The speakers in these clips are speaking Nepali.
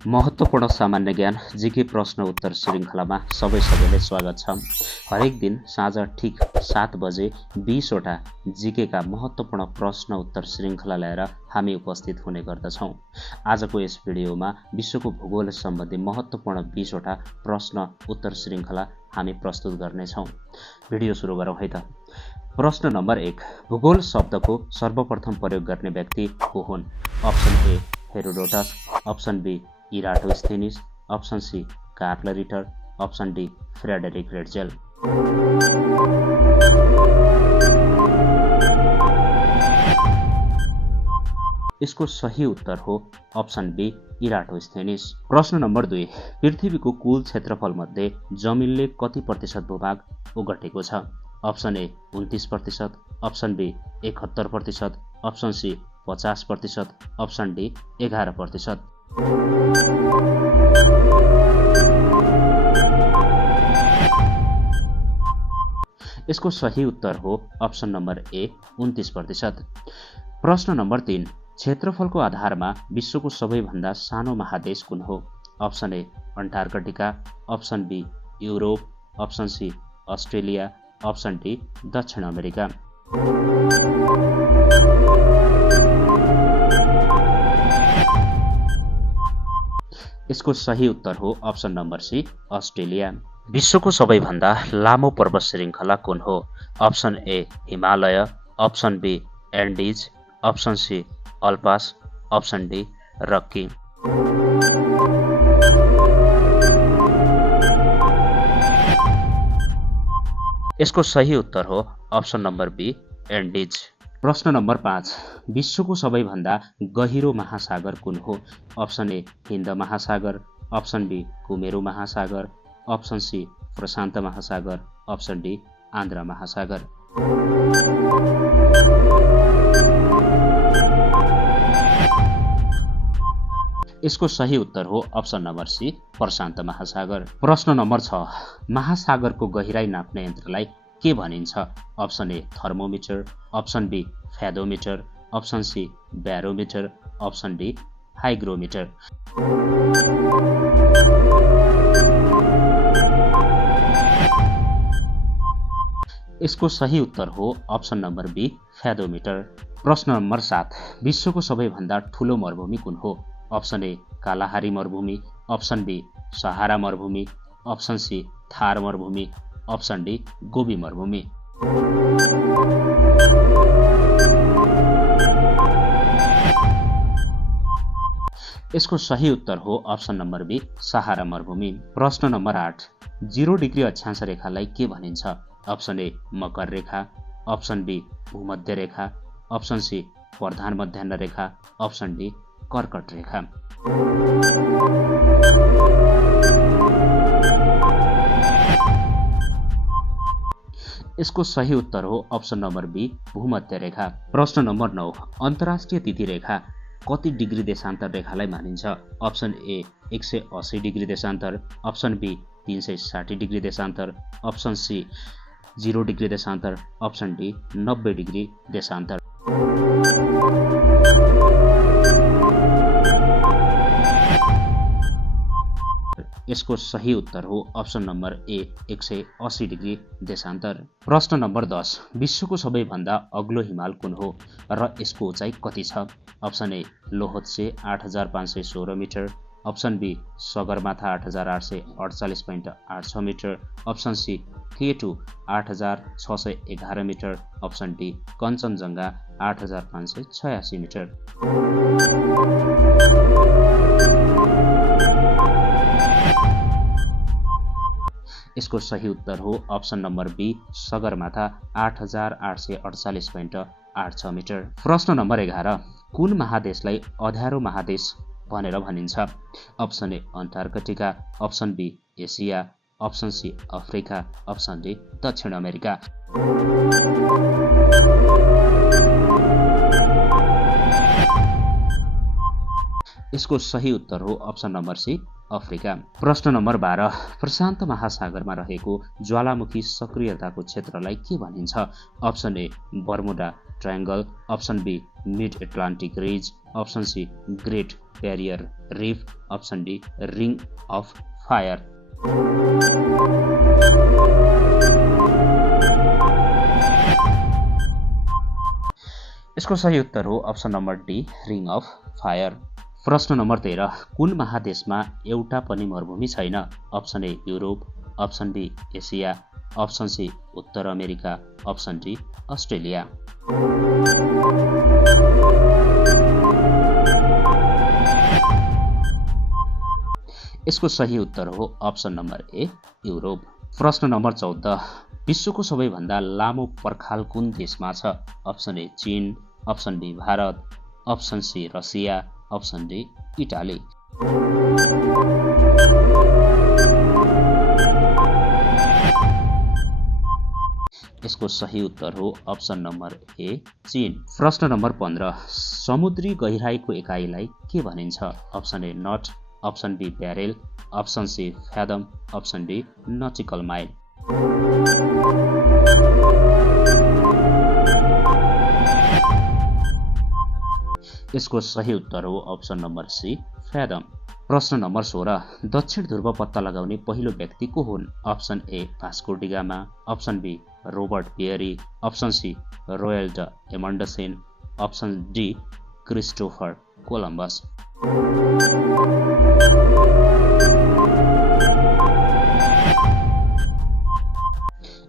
महत्त्वपूर्ण सामान्य ज्ञान जीके प्रश्न उत्तर श्रृङ्खलामा सबैले स्वागत छ। हरेक दिन साँझ ठिक 7 बजे 20वटा जीकेका महत्त्वपूर्ण प्रश्न उत्तर श्रृङ्खला लिएर हामी उपस्थित हुने गर्दछौँ। आजको यस भिडियोमा विश्वको भूगोल सम्बन्धी महत्त्वपूर्ण 20वटा प्रश्न उत्तर श्रृङ्खला हामी प्रस्तुत गर्नेछौँ। भिडियो सुरु गरौँ है त। प्रश्न नम्बर 1, भूगोल शब्दको सर्वप्रथम प्रयोग गर्ने व्यक्ति को हुन्? Option A Herodotus, option B Eratosthenes, option C Carl Ritter, option D Friedrich Ratzel. यसको सही उत्तर हो अप्सन बी इराटोस्थेनिस। प्रश्न नम्बर 2, पृथ्वीको कुल क्षेत्रफल मध्ये जमिनले कति प्रतिशत भूभाग ओगटेको छ? Option A 29%, option B 71%, option C 50%, option D 11%। यसको सही उत्तर हो अप्सन नम्बर ए 29%। प्रश्न नम्बर 3, क्षेत्रफलको आधारमा विश्वको सबैभन्दा सानो महादेश कुन हो? Option A Antarctica, option B Europe, option C Australia, option D दक्षिण अमेरिका। यसको सही उत्तर हो अप्सन नम्बर सी अस्ट्रेलिया। विश्वको सबैभन्दा लामो पर्वत श्रृङ्खला कुन हो? Option A Himalaya, option B Andes, option C Alps, option D Rockies. यसको सही उत्तर हो अप्सन नम्बर बी एन्डिज। प्रश्न नम्बर 5, विश्वको सबैभन्दा गहिरो महासागर कुन हो? अप्सन ए हिन्द महासागर, अप्सन बी कुमेरु महासागर, अप्सन सी प्रशान्त महासागर, अप्सन डी आन्ध्र महासागर। यसको सही उत्तर हो अप्सन नम्बर सी प्रशान्त महासागर। प्रश्न नम्बर 6, महासागरको गहिराई नाप्ने यन्त्रलाई के भनिन्छ? Option A thermometer, option B fathometer, option C barometer, option D hygrometer. यसको सही उत्तर हो अप्सन नम्बर बी फेदोमिटर। प्रश्न नम्बर 7, विश्वको सबैभन्दा ठुलो मरुभूमि कुन हो? अप्सन ए कालाहारी मरुभूमि, अप्सन बी सहारा मरुभूमि, अप्सन सी थार मरुभूमि, अप्सन डी गोबी मरुभूमि। यसको सही उत्तर हो अप्सन नम्बर बी सहारा मरुभूमि। प्रश्न नम्बर 8, 0 डिग्री अक्षांश रेखालाई के भनिन्छ? अप्सन ए मकर रेखा, अप्सन बी भूमध्य रेखा, अप्सन सी प्रधान मध्याह्न रेखा, अप्सन डी कर्कट रेखा। यसको सही उत्तर हो अप्सन नम्बर बी भूमध्य रेखा। प्रश्न नम्बर 9, अन्तर्राष्ट्रिय तिथि रेखा कति डिग्री देशान्तर रेखालाई मानिन्छ? अप्सन ए 180 डिग्री देशान्तर, अप्सन बी 360 डिग्री देशान्तर, अप्सन सी 0 डिग्री देशान्तर, अप्सन डी 90 डिग्री देशान्तर। यसको सही उत्तर हो अप्सन नम्बर ए 180 डिग्री देशान्तर। प्रश्न नम्बर 10, विश्वको सबैभन्दा अग्लो हिमाल कुन हो र यसको उचाइ कति छ? Option A Lhotse 8516 metre, option B Sagarmatha 8848.86 metre, option C K two 8611 metre, option D Kanchenjunga 8586 metre. यसको सही उत्तर हो option number B Sagarmatha 8848.86 metre. प्रश्न नम्बर 11, कुन महादेशलाई अँध्यारो महादेश भनेर भनिन्छ? Option A Antarctica, option B Asia, option C Africa, option D दक्षिण अमेरिका। यसको सही उत्तर हो अप्सन नम्बर सी अफ्रिका। प्रश्न नम्बर 12, प्रशान्त महासागरमा रहेको ज्वालामुखी सक्रियताको क्षेत्रलाई के भनिन्छ? Option A Bermuda Triangle, option B mid Atlantic ridge, option C great barrier reef, option D ring of fire. यसको सही उत्तर हो option number D ring of fire. प्रश्न नम्बर 13, कुन महादेशमा एउटा पनि मरुभूमि छैन? Option A Europe, option B Asia, option C उत्तर अमेरिका, अप्सन डी अस्ट्रेलिया। यसको सही उत्तर हो अप्सन नम्बर ए युरोप। प्रश्न नम्बर 14, विश्वको सबैभन्दा लामो पर्खाल कुन देशमा छ? अप्सन ए चीन, option B Bharat, option C Russia, option D Italy. यसको सही उत्तर हो अप्सन नम्बर ए चीन। प्रश्न नम्बर 15, समुद्री गहिराईको एकाइलाई के भनिन्छ? Option A knot, option B barrel, option C fathom, option D nautical mile. यसको सही उत्तर हो अप्सन नम्बर सी फ्यादम। प्रश्न नम्बर 16, दक्षिण ध्रुव पत्ता लगाउने पहिलो व्यक्ति को हुन्? Option A Vasco da Gama, option B Robert Peary, option C Roald Amundsen, option D Christopher Columbus.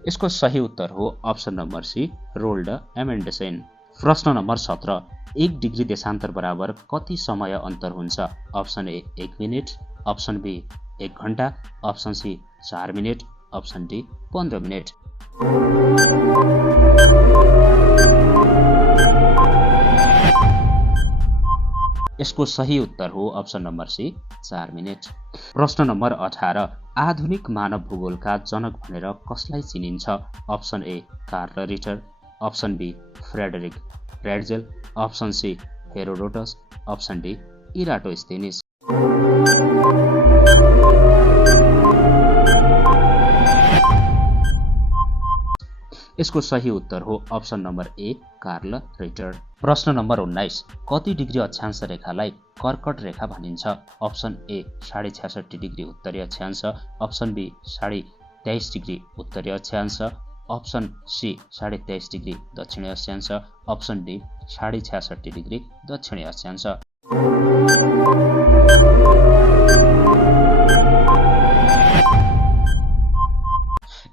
यसको सही उत्तर हो option number C Roald एमन्डसेन। प्रश्न नम्बर 17, 1 डिग्री देशान्तर बराबर कति समय अन्तर हुन्छ? Option A 1 minute, option B 1 घण्टा, option C 4 minute, option D 15 minute. यसको सही उत्तर हो अप्सन नम्बर सी 4 मिनेट। प्रश्न नम्बर 18, आधुनिक मानव भूगोलका जनक भनेर कसलाई चिनिन्छ? Option A Carl Ritter, option B Friedrich Ratzel, option C Herodotus, option D Eratosthenes. यसको सही उत्तर हो option number A Carl Ritter. प्रश्न नम्बर 19, कति डिग्री अक्षांश रेखालाई कर्कट रेखा भनिन्छ? अप्सन ए 66.5 डिग्री उत्तरी अक्षांश, अप्सन बी 23.5 डिग्री उत्तरी अक्षांश, अप्सन सी 23.5 डिग्री दक्षिणी अक्षांश, अप्सन डी 66.5 डिग्री दक्षिणी अक्षांश।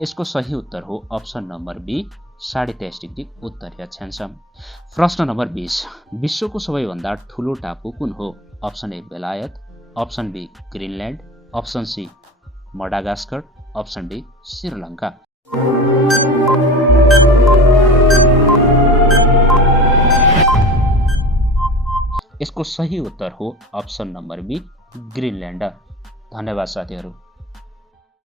यसको सही उत्तर हो अप्सन नम्बर बी 23.5 डिग्री उत्तरी अक्षांश। प्रश्न नम्बर 20, विश्वको सबैभन्दा ठुलो टापु कुन हो? अप्सन ए बेलायत, option B Greenland, option C Madagascar, option D Sri Lanka. यसको सही उत्तर हो अप्सन नम्बर बी ग्रिनल्यान्ड। धन्यवाद साथीहरू।